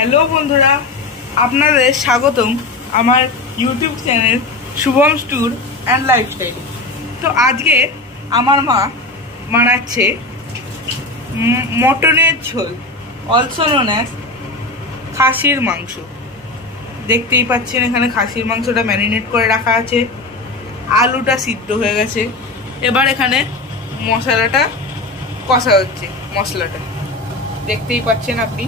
Hello বন্ধুরা, আপনাদের স্বাগতম আমার YouTube channel Shubham tour and lifestyle. তো আজকে আমার মা বানাচ্ছে মটনের ঝোল, অলসো নোন অ্যাজ খাসির মাংস। দেখতেই পাচ্ছেন এখানে খাসির মাংসটা ম্যারিনেট করে রাখা আছে, আলুটা সিদ্ধ হয়ে গেছে। এবার এখানে মশলাটা কষা হচ্ছে। মশলাটা দেখতেই পাচ্ছেন আপনি।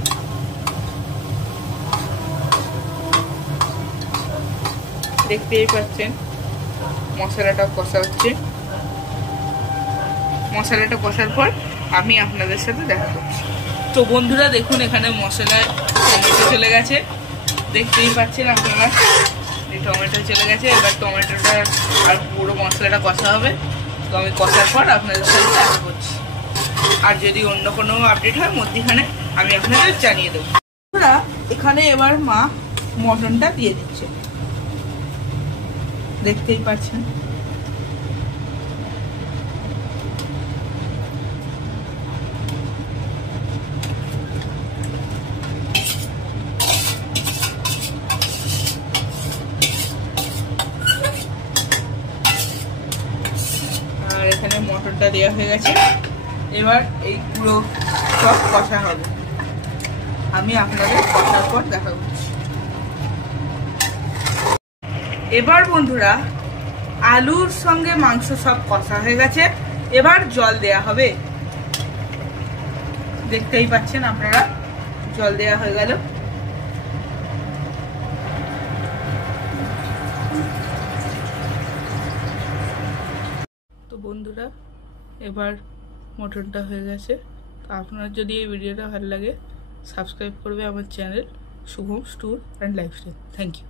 দেখতেই পাচ্ছেন মশলাটা কষা হচ্ছে। মশলাটা কষার পর আমি আপনাদের সাথে দেখা করছি। তো বন্ধুরা দেখুন, এখানে মশলায় টমেটো চলে গেছে। দেখতেই পাচ্ছেন আপনারা, এই টমেটো চলে গেছে। এবার টমেটোটা আর পুরো মশলাটা কষা হবে। তো আমি কষার পর আপনাদের সাথে দেখা করছি। আর যদি অন্য কোনো আপডেট হয় মধ্যখানে আমি আপনাদের জানিয়ে দেবো। বন্ধুরা এখানে এবার মা মটনটা দিয়ে দিচ্ছে, দেখতেই পাচ্ছেন। আর এখানে মটরটা দেওয়া হয়ে গেছে। এবার এই পুরো সব কষা হবে। আমি আপনাদের কষার পর দেখা করছি। এবার বন্ধুরা আলুর সঙ্গে মাংস সব কষা হয়ে গেছে। এবার জল দেয়া হবে। দেখতেই পাচ্ছেন আপনারা, জল দেয়া হয়ে গেল। তো বন্ধুরা এবার মটনটা হয়ে গেছে। তো আপনার যদি এই ভিডিওটা ভালো লাগে সাবস্ক্রাইব করবে আমার channel Shubham tour and lifestyle. Thank you.